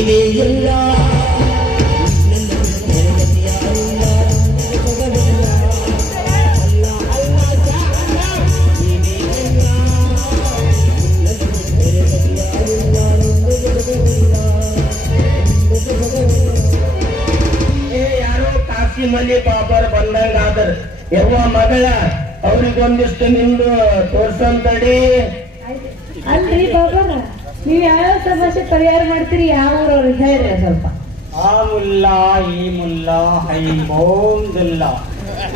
ನೀನೇ ಎಲ್ಲ ಮಲ್ಲಿ ಪಾಪರ್ ಬಂದಂಗ ಆದ್ರ ಯವ್ವ ಮಗಳ ಅವ್ರಿಗೊಂದಿಷ್ಟು ನಿಂದು ತೋರ್ಸಂತಡಿ. ಅಲ್ರಿ ಬಾಬಾರ ನೀವ್ ಯಾವ ಸಮಸ್ಯೆ ಪರಿಹಾರ ಮಾಡ್ತೀರಿ ಯಾವ್ರವ್ರಿಗೆ ಹೇಳ್ರಿ ಸ್ವಲ್ಪ. ಆ ಮುಲ್ಲಾ ಈ ಮುಲ್ಲಾ ಹೈ ಬೋಂದುಲ್ಲಾ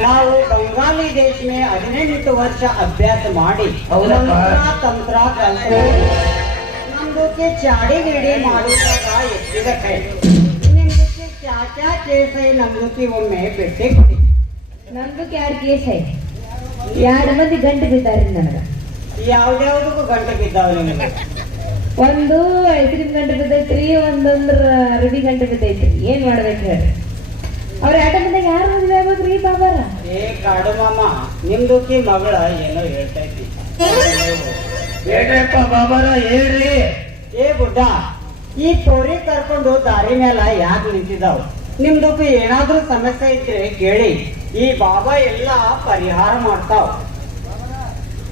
ನಾವು ಬಂಗಾಲಿ ದೇಶ में 18 ವರ್ಷ ಅಭ್ಯಾಸ ಮಾಡಿ ತಂತ್ರ ಕಲ್ತು ನಮ್ದಕ್ಕೆ ಚಾಡಿ ಗಿಡಿ ಮಾಡುವಾಗ ಎತ್ತಿದ ಕೈ ನಿಮ್ದಕ್ಕೆ ಚಾಚಾ ಕೇಸ ನಮ್ದಕ್ಕೆ ಒಮ್ಮೆ ಭೇಟಿ ಕೊಡಿ. ನಮ್ದಕ್ಕೆ 2 ಕೇಸ್ ಐತಿ, 2 ಮಂದಿ ಗಂಟು ಬಿದ್ದಾರಿ ನನಗ. ಯಾವ್ದ್ಯಾವ್ದಕ್ಕೂ ಗಂಟೆ ಬಿದ್ದಾವ ನಿಮಗೆ? ಒಂದು ಐಸ್ಕ್ರೀಮ್ ಗಂಟೆ ಬಿದ್ದೈತ್ರಿ, ಒಂದೊಂದ್ರ ರವಿ ಗಂಟೆ ಬಿದ್ದೈತ್ರಿ. ಏನ್ ಮಾಡ್ಬೇಕು ಹೇಳ್ರಿ? ಅವ್ರ 2 ಮಂದಿಗೆ ಯಾರು ಮದ್ವೆ ಆಗ್ಬೇಕ್ರಿ ಬಾಬಾರ? ಏ ಕಾಡು ಮಾಮ, ನಿಮ್ದಕ್ಕೆ ಮಗಳ ಏನೋ ಹೇಳ್ತೈತಿ. ಹೇಳ್ರಪ್ಪ ಬಾಬಾರ ಹೇಳ್ರಿ. ಏ ಬುಡ್ಡ, ಈ ಪೋರಿ ಕರ್ಕೊಂಡು ದಾರಿ ಮೇಲ ಯಾಕೆ ನಿಂತಿದ್ದಾವ್? ನಿಮ್ದಕ್ಕೂ ಏನಾದ್ರೂ ಸಮಸ್ಯೆ ಇದ್ರೆ ಕೇಳಿ, ಈ ಬಾಬಾ ಎಲ್ಲ ಪರಿಹಾರ ಮಾಡ್ತಾವ್.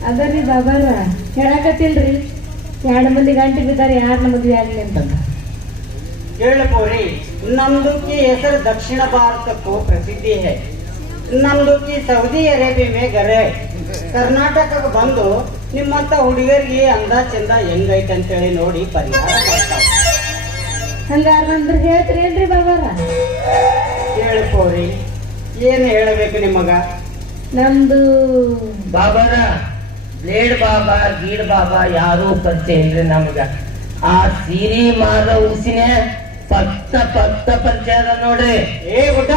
ಅದರಿ ಬಾಬಾರ ಹೇಳಕತ್ತಿಲ್ರಿ 2 ಮಂದಿ ಗಂಟೆ ಬಿದ್ದಾರೆ, ಯಾರನ್ನ ಮದ್ವೆ ಆಗ್ಲಿ ಅಂತಂದ. ಕೇಳು ಪೋರಿ, ನಮ್ದಕ್ಕೆ ಹೆಸರು ದಕ್ಷಿಣ ಭಾರತಕ್ಕೂ ಪ್ರಸಿದ್ಧಿ है. ನಮ್ದಕ್ಕೆ ಸೌದಿ ಅರೇಬಿಯಾ ಮೇ ಗರೆ ಕರ್ನಾಟಕಕ್ಕೆ ಬಂದು ನಿಮ್ಮಂತ ಹುಡುಗರಿಗೆ ಅಂದ ಚಂದ ಹೆಂಗೈತೆ ಅಂತೇಳಿ ನೋಡಿ ಪರಿಹಾರ ಮಾಡ್ತಾವ. ಹಂಗಾರ ಅಂದ್ರೆ ಹೇಳ್ತೀರೇನ್ರಿ ಬಾಬಾರ? ಕೇಳು ಪೋರಿ, ಏನ್ ಹೇಳಬೇಕು ನಿಮಗ? ನಮ್ದು ಬಾಬಾರ ಬ್ಲೇಡ್ ಬಾಬಾ ಗೀಡ್ ಬಾಬಾ ಯಾರು ಪರಿಚಯ ಇಲ್ರಿ ನಮಗ. ಆ ಸೀರಿ ಮಾರ ಉಸಿನೇ ಪತ್ತ ಪರಿಚಯ ಅದ ನೋಡ್ರಿ. ಏ ಗುಡ್ಡ,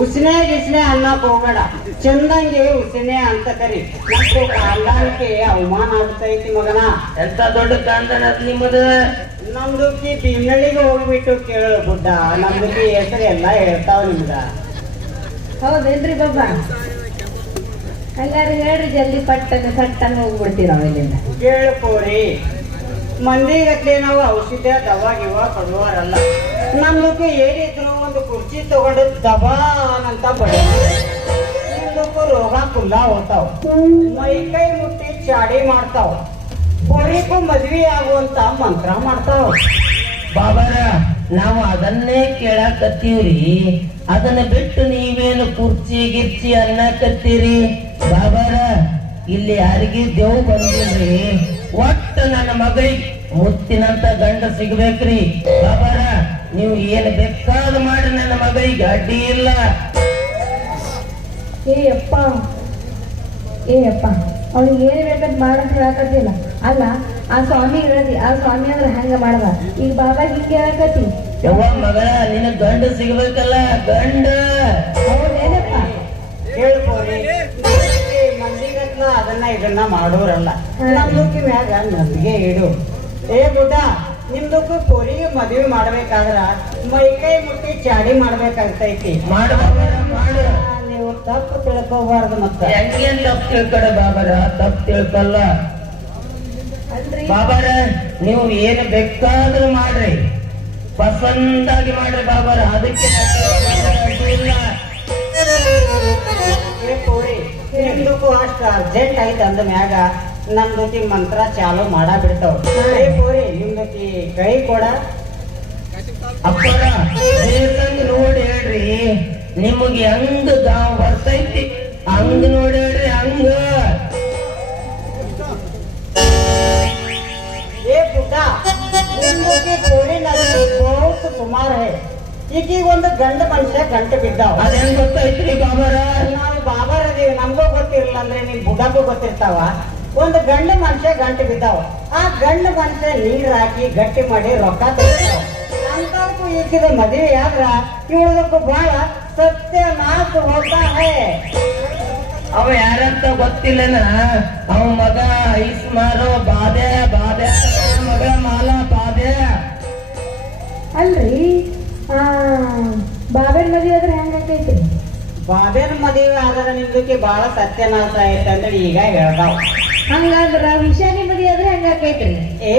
ಉಸ್ನೆ ಗಿಸ್ನೆ ಅನ್ನಕ್ ಹೋಗ್ಬೇಡ, ಚಂದಂಗೆ ಉಸಿನೆ ಅಂತ ಕರಿ. ನಮ್ದು ಕಾಂದಾನಕ್ಕೆ ಅವಮಾನ ಆಗ್ತೈತಿ ಮಗನ. ಎಂತ ದೊಡ್ಡ ಕಾಂದನ ಅದ್ ನಿಮ್ಮದು. ನಮ್ದುಕ್ಕಿ ಬಿನ್ನಳಿಗೆ ಹೋಗ್ಬಿಟ್ಟು ಕೇಳು ಗುಡ್ಡ, ನಮ್ದುಕ್ಕಿ ಹೆಸರು ಎಲ್ಲ ಹೇಳ್ತಾವ ನಿಮ್ಗ. ಹೌದೇನ್ರಿ ಬಾಬಾ? ಹಂಗಾರ ಹೇಳ್ರಿ ಜಲ್ದಿ ಪಟ್ಟನ ಸಟ್ಟನ ಹೋಗ್ಬಿಡ್ತೀವಿ ನಾವ್ ಇಲ್ಲಿಂದ. ಕೇಳು ಪೋರಿ, ಮಂದಿಗಟ್ಲೆ ನಾವು ಔಷಧ ದವಾ ಗಿವ ಕೊಡುವರಲ್ಲ. ನಮ್ದಕ್ಕೆ ಏನಿದ್ರು ಒಂದು ಕುರ್ಚಿ ತಗೊಂಡು ದಬಾನ್ ಅಂತ ಬಡ ನಿಮ್ದಕ್ಕೂ ರೋಗ ಕುಲ್ಲ ಹೋಗ್ತಾವ, ಮೈ ಕೈ ಮುಟ್ಟಿ ಚಾಡಿ ಮಾಡ್ತಾವ, ಪೋರಿಗೂ ಮದ್ವಿ ಆಗುವಂತ ಮಂತ್ರ ಮಾಡ್ತಾವ. ಬಾಬಾರ ನಾವು ಅದನ್ನೇ ಕೇಳಾಕತ್ತೀವ್ರಿ, ಅದನ್ನ ಬಿಟ್ಟು ನೀವೇನು ಕುರ್ಚಿ ಗಿರ್ಚಿ ಅನ್ನಕತ್ತೀರಿ. ಬಾಬಾರ ಇಲ್ಲಿ ಯಾರಿಗೆ ದೇವ್ ಬಂದಿಲ್ರಿ, ಒಟ್ಟು ನನ್ನ ಮಗಳಿಗೆ ಮುತ್ತಿನಂತ ಗಂಡ ಸಿಗ್ಬೇಕ್ರಿ. ಬಾಬಾರ ನೀವು ಏನ್ ಬೇಕಾದ ಮಾಡಿ ನನ್ನ ಮಗಳಿಗೆ ಅಡ್ಡಿ ಇಲ್ಲ. ಏಯಪ್ಪ ಅವ್ನಿಗೆ ಏನ್ ಬೇಕಂತ ಮಾಡಂತ ಹೇಳಕತ್ತಿಲ್ಲ. ಅಲ್ಲ ಆ ಸ್ವಾಮಿ ಹೇಳದಿ, ಆ ಸ್ವಾಮಿ ಅಂದ್ರೆ ಹಂಗ ಮಾಡದ. ಈಗ ಬಾಬಾ ಹಿಂಗೆ ಹೇಳಕತ್ತಿ. ಯವ್ವ ಮಗಳ ನಿನ್ನ ಗಂಡ ಸಿಗ್ಬೇಕಲ್ಲ, ಗಂಡ. ಹೌದೇನಪ್ಪ? ಹೇಳ್ಬೋರಿ, ಮಂದಿಗಟ್ಲ ಅದನ್ನ ಇದನ್ನ ಮಾಡೋರಲ್ಲ. ನಮ್ದುಕ್ಕಿ ಮ್ಯಾಗ ನಂಬಿಕೆ ಇಡು. ಏ ಬುಡ್ಡ, ನಿಮ್ದಕ್ಕೂ ಪೋರಿಗೆ ಮದುವೆ ಮಾಡ್ಬೇಕಾದ್ರ ಮೈ ಕೈ ಮುಟ್ಟಿ ಚಾಡಿ ಮಾಡ್ಬೇಕಾಗ್ತೈತಿ. ಮಾಡು ಬಾಬಾರ ಮಾಡು. ನೀವು ತಪ್ಪು ತಿಳ್ಕೋಬಾರ್ದು. ಮತ್ತ ಹೆಂಗೇನ್ ತಪ್ಪು ತಿಳ್ಕೊಡ ಬಾಬಾರ, ತಪ್ಪು ತಿಳ್ಕೊಲ್ಲ. ಅಲ್ರಿ ಬಾಬಾರ ನೀವು ಏನು ಬೇಕಾದ್ರೂ ಮಾಡ್ರಿ, ಪಸಂದಾಗಿ ಮಾಡ್ರಿ ಬಾಬಾರ, ಅದಕ್ಕೆ ಇಲ್ಲ. ಏ ಪೋರಿ, ನಿಮ್ದಕ್ಕೂ ಅಷ್ಟು ಅರ್ಜೆಂಟ್ ಐತೆ ಅಂದ ಮ್ಯಾಗ ನಮ್ದಕ್ಕಿ ಮಂತ್ರ ಚಾಲು ಮಾಡ ಬಿಡ್ತಾವ. ಏ ಪೋರಿ, ನಿಮ್ದಕ್ಕಿ ಕೈ ಕೊಡ. ಅಪ್ಪರ ಬೇಕಂಗ್ ನೋಡಿ ಹೇಳ್ರಿ, ನಿಮಗೆ ಹಂಗ ಗಾಂವ್ ಬರ್ತೈತಿ ಹಂಗ ನೋಡಿ ಹೇಳ್ರಿ. ಹಂಗ ಏ ಪುಟ್ಟ, ನಿಮ್ದಕ್ಕಿ ಪೋರಿ बहुत ಸುಮಾರು ಹೇ. ಈಗೀಗ ಒಂದು ಗಂಡ ಮನುಷ್ಯ ಗಂಟೆ ಬಿದ್ದಾವ. ಅದ್ ಹೆಂಗ್ ಗೊತ್ತೈತ್ರಿ ಬಾಬಾರ? ನಾವು ಬಾಬಾರ ಅದೀವಿ, ನಮ್ಗೂ ಗೊತ್ತಿರಲಿಲ್ಲ ಅಂದ್ರೆ ನಿಮ್ ಬುಡ್ಡಕ್ಕೂ ಗೊತ್ತಿರ್ತಾವ. ಒಂದು ಗಂಡ ಮನುಷ್ಯ ಗಂಟೆ ಬಿದ್ದಾವ. ಆ ಗಂಡ ಮನುಷ್ಯ ನೀರ್ ಹಾಕಿ ಗಟ್ಟಿ ಮಾಡಿ ರೊಕ್ಕ ತೆಗಿತಾವ. ಅಂತಕ್ಕೂ ಈಗಿದ ಮದುವೆ ಆದ್ರ ಇವಳದಕ್ಕೂ ಬಹಳ ಸತ್ಯ ನಾಲ್ಕು ಹೋಗ್ತಾ ಹೇ. ಅವ ಯಾರಂತ ಗೊತ್ತಿಲ್ಲನ, ಅವ ಮಗ ಐಸ್ ಮಾರೋ ಬಾದೆ ಮಗ ಮಾಲ ಬಾದೆ. ಅಲ್ರಿ ಬಾಬೆನ್ ಮದ್ವೆ ಆದ್ರೆ ಹೆಂಗಾಕೈತ್ರಿ? ಬಾಬೇನ ಮದುವೆ ಆದ್ರೆ ನಿಮ್ದಕ್ಕೆ ಬಹಳ ಸತ್ಯನಾಶ ಐತೆ ಅಂದ್ರೆ ಈಗ ಹೇಳ್ತಾವ. ಹಂಗಂದ್ರ ವಿಷಾನಿ ಮದ್ವೆ ಆದ್ರೆ ಹೆಂಗಾಕೈತ್ರಿ? ಏ